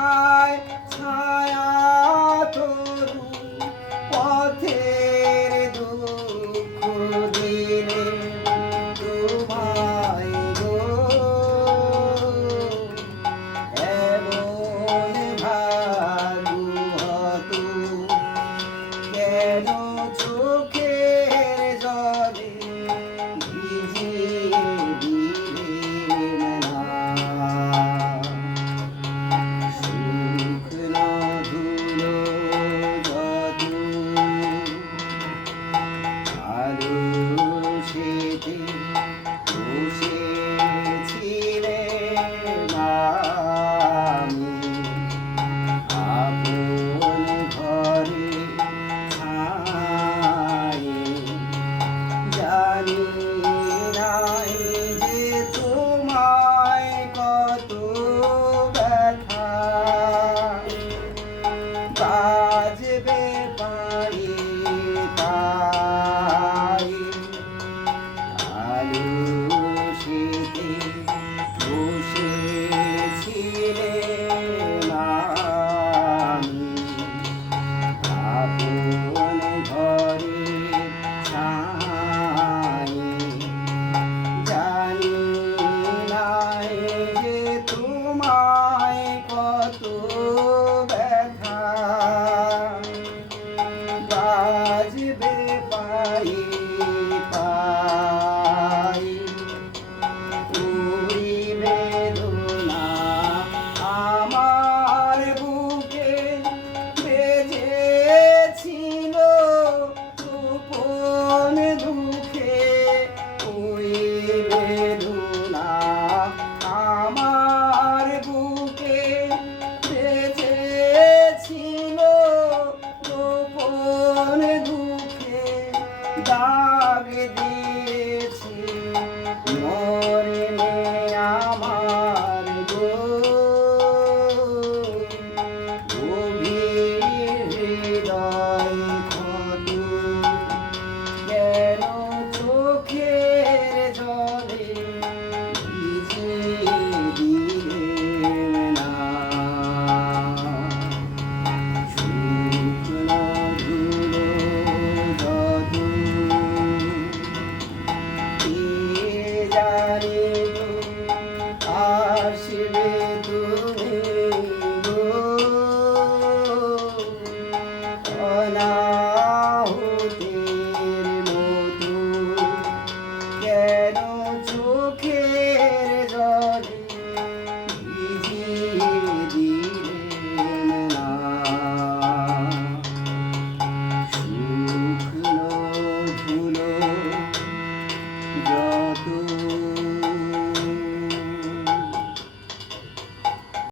ছায় ছায়া তরু পথের দুঃখ দিলে তোমায় গো এমন ভাগু হতো কেন চোখের জলে ভিজিয়ে দিলে না শুকনো ধুলো যত আলো সেতে বসেছিলে আমি আপন ঘরে ছায়ে জানি নাই যে তোমায় কত ব্যথা বাজবে পায়ে তাই আলো সেতে বসেছিলে আমি আপন ঘরে ছায়ে জানি নাই যে তোমার